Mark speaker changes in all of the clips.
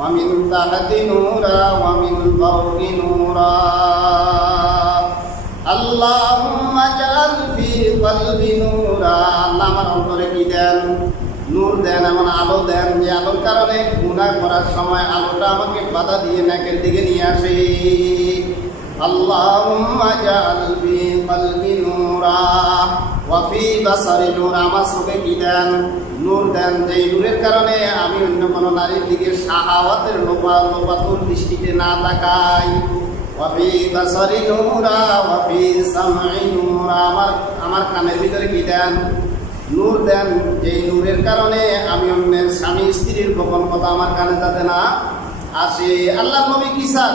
Speaker 1: ومن تحت نورا ومن فوق نورا اللهم اجعل في قلبي نورا আল্লাহ আমার অন্তরে কি দেন নূর দেন এমন আলো দেন যে আলোর কারণে গুণা করার সময় আলোটা আমাকে বাধা দিয়ে নাকের দিকে নিয়ে আসে اللهم اجعل في قلبي نورا وفي بصري نورا আমার চোখে কি দেন নূর দেন যে নূরের কারণে আমি অন্য কোনো নারীর দিকে শাহাওয়াতের লোপা লোপাতুর দৃষ্টিতে না তাকাই। ওয়াফি বাসারি নূরা ওয়াফি সামঈ নূরা। আমার আমার কানের ভিতরে কি দেন? নূর দেন। যে নূরের কারণে আমি অন্যের স্বামী স্ত্রীর গোপন কথা আমার কানে যাতে না আসে। আল্লাহ নবী কি স্যার?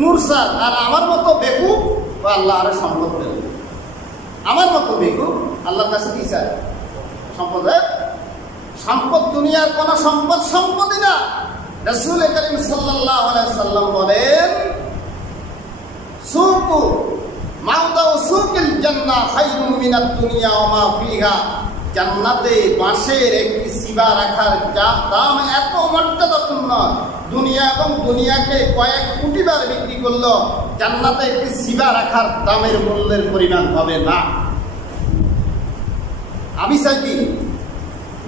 Speaker 1: নূর স্যার। আর আমার মতো বেকুব বা আল্লাহ আরে সম্পদ দেন আমার মতো বেকুব? আল্লাহর কাছে কি স্যার? সম্পদের সম্পদ দুনিয়ার কোন সম্পদ সম্পদই না। রসুল করিম সাল্লাম বলেন, সুকু দুনিয়া জান্নাতে বাঁশের একটি রাখার যা- দাম এত দুনিয়া এবং দুনিয়াকে কয়েক কোটি বার বিক্রি করল, জান্নাতে একটি রাখার দামের মূল্যের পরিমাণ হবে না। আমি চাই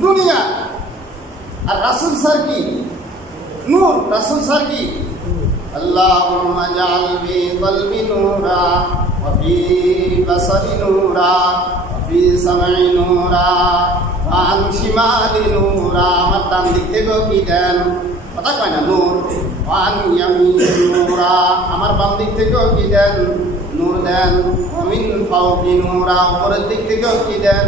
Speaker 1: দুনিয়া আর রাসুল স্যার কি নূর রাসুল স্যার কি اللهم اجعل في قلبي نورا وفي بصري نورا وفي سمعي نورا وعن شمالي نورا আমার ডান দিক থেকেও কি দেন কথা কয় না নূর ওয়ান ইয়ামিনি নূরা আমার বাম দিক থেকেও কি দেন নূর দেন ওয়ামিন ফাওকি নূরা উপরের দিক থেকেও কি দেন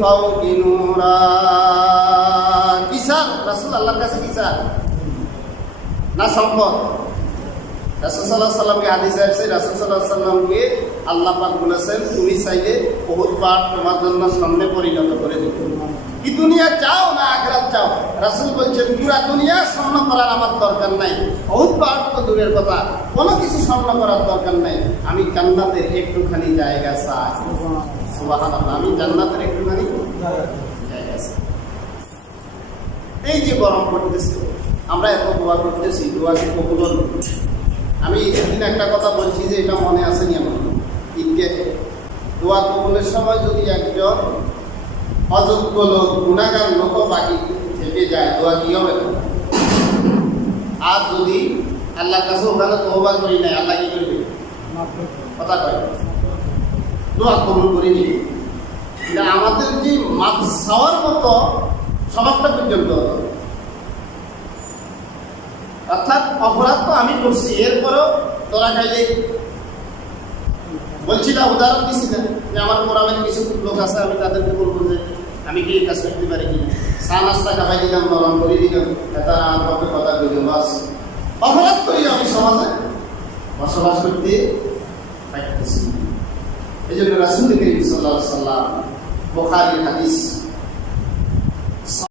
Speaker 1: ومن فوق نورا কিসার রাসূল আল্লাহর কাছে কিসার না সম্পদ রাসুল সাল্লাহ সাল্লামকে হাদিস আসছে রাসুল সাল্লাহ সাল্লামকে আল্লাহ পাক বলেছেন তুমি চাইলে বহুত পাঠ তোমার জন্য সামনে পরিণত করে দেব কি দুনিয়া চাও না আখরাত চাও রাসুল বলছেন পুরা দুনিয়া স্বর্ণ করার আমার দরকার নাই বহুত পাঠ তো দূরের কথা কোনো কিছু স্বর্ণ করার দরকার নাই আমি জান্নাতের একটুখানি জায়গা চাই আমি জান্নাতের একটুখানি জায়গা এই যে গরম পড়তেছে, আমরা এত দোয়া করতেছি, দোয়া কি কবুল আমি একদিন একটা কথা বলছি যে এটা মনে আসেনি আমার ঈদকে দোয়া কবুলের সময় যদি একজন অযোগ্য লোক, গুণাগার লোক বাকি থেকে যায়, দোয়া কি হবে? আর যদি আল্লাহর কাছে ওখানে তহবা করি নাই, আল্লাহ কি করবে? কথা কয়। দোয়া কবুল করে নিবে এটা আমাদের যে মাপ চাওয়ার মতো স্বভাবটা পর্যন্ত। অর্থাৎ অপরাধ তো আমি করছি, এরপরেও তোরা খাইলে বলছি না, উদাহরণ দিছি না। যে আমার কোরআনের কিছু লোক আছে, আমি তাদেরকে বলব যে, আমি কি কাজ করতে পারি কি? চা নাস্তা খাবাই দিলাম, নরম করে দিলাম, তারা আমার কথা কইল, বাস। অপরাধ করি আমি সমাজে। বসবাস করতে এই জন্য রাসুল করিম সাল্লাহ সাল্লাম বোখারি হাদিস